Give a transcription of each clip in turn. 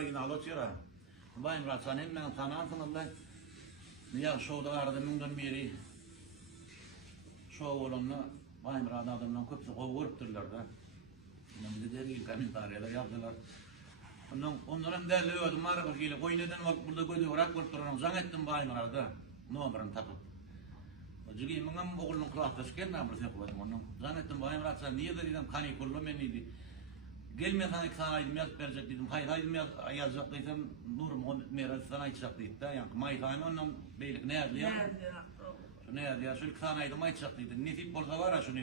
orijinal otyra. Bayım ratsan hemen tanarsın Allah. Ya şovda vardı münden beri. Şov olanla bayım rat adamdan köpse kovurupdurlar da. Bize dergi komentaryalar yazdılar. Onların derli ödüm var bakıyla koyuneden bak burada gödü uğrak bulup duranım zan ettim bayım rada. Numarını takıp. Çünkü benim oğlunun kulaktası geldi ama sen koydum onun. Zan ettim bayım ratsa niye dedim kanikullu meniydi. Gelmeyen sana aydım yazıp verecek dedim. Hayır aydım yazacak dedim. Nurum meral sana açacak dedim. Yani maytayım onun beylik ne yazdı ya? Ne yazdı ya? Şöyle sana aydım açacak dedim. Netip bolsa var ya şunu.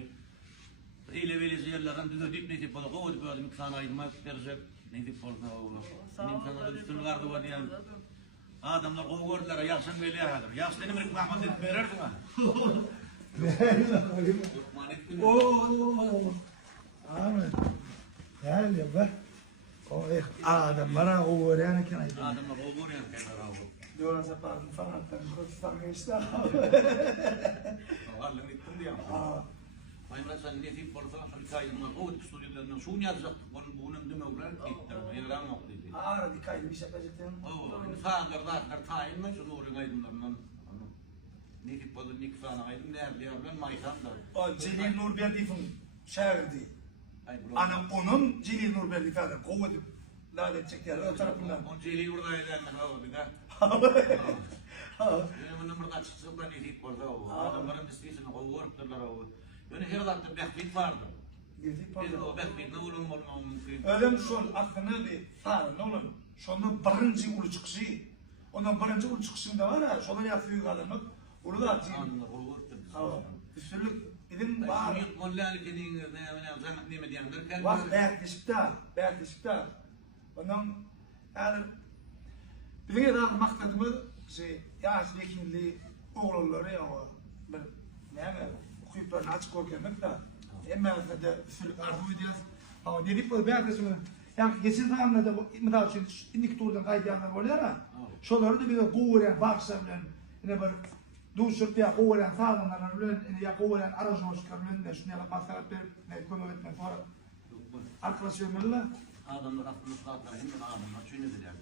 İle veliz yerlerden düzedip netip bolsa koyduk ödüm sana aydım yazıp verecek. Netip bolsa olur. Benim sana üstün vardı var diyen. Adamlar kovurdular yaşın böyle yahadır. Yaş dedim Rik Mahmut edip verirdi mi? Ooo. Ahmet. Yani bak. O adamlara uğrayan iken aydı. Adamlar uğrayan iken aydı. Diyorlar zaten falan Kırgızistan'a geçti. Vallahi gittim diye. Bayımlar sen ne tip bolsa şöyle kaydımlar kovduk stüdyolarından şunu yazacaktık. Bunun demevler gittiler. Elden yok dedi. Aradı kaydı bir şey yapacaktım. Sağlarlar tayinle şunu oraya aydınlarından. Ne tip bolsa ne kısana aydın nerede yardan maytanlar. O Celil Nurberdiyev'in şairdi. Ana onun Celil Nurberdiyev falan kovdu. Lanet çektiler o tarafından. O Celil buradaydı yani hava bir de. Benim burada çıksın da ne tip bolsa o. Adamların listesini kovurupdurlar o. Yani her dakika bekbit vardı. Biz o bekbitne ulum olmam mümkün. Ölüm şol aklını bir sarın oğlum. Şonun birinci ulu çıkışı. Onun birinci ulu çıkışında var ya, şola yapıyor adamı. Onu da atayım. Anla kovurupdur. Üstünlük ilim var. Şunu mollani kedin ne me diyandır kan. Bak belki onun yani bir de maksadımız şey yaş lekinli oğulları ya bir ne okuyup açık okumak da ama da üstünlük arzu ediyoruz. Ama dedik bu belki şimdi yani geçen zamanlarda da mesela için indik turdan kaydıyanlar var ya. Şoları da bir de kuvvet baksanlar ne bir Duşup ya kovalan sağlanlar bilen ya kovalan arajoslar bilen de şunu yapaslar ne konuvetme sonra arkadaşlarla adamlar aklını sağlar hem adamlar şunu dediler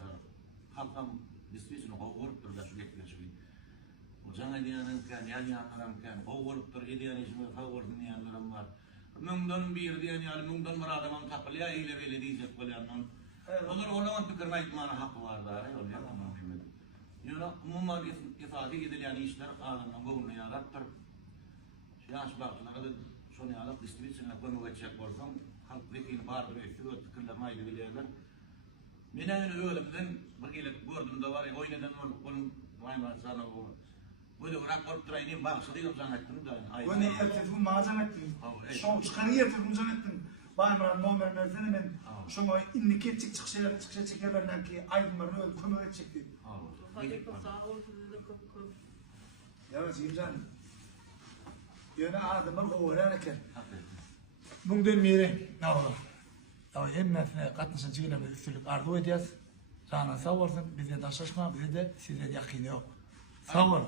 halkam dispisini kovurupdur da şu gekleşi o жаңа diyanın kan yanyanlarım kan kovurupdur ediyan ismi kovurdun yanlarım var müngden bir diyan yani müngden bir adamın takılı ya ile böyle diyecek bolanın onlar olan fikir aytmana hakkı var da öyle yapamam yani umumlar ifade edilen işler adamın kovunu yarattır. Yaş baktılar da şunu yarat distribüsyonuna koymak edecek olsam halk vekili vardır şu fikirler maydı bilirler. Benim ölümden bakıyla gördüm de var ya oynadan onun vayma sana bu. Böyle bırak olup durayım bağışlayayım zannettim da. Bu ne telefon mağazam ettim. Şu çıkarıya telefon ettim. Bayımran nomer versene ben şunu indike çıkışa çekerlerden ki aydınlarını öldürme edecekti. Evet imzan. Yöne adamı öğrenirken. Bundan beri ne olur? Ya hemmesine katlaşacağına bir üstünlük arzu ediyoruz. Sana sağ olsun, bize de şaşma, bize de size de yakın yok. Sağ olun.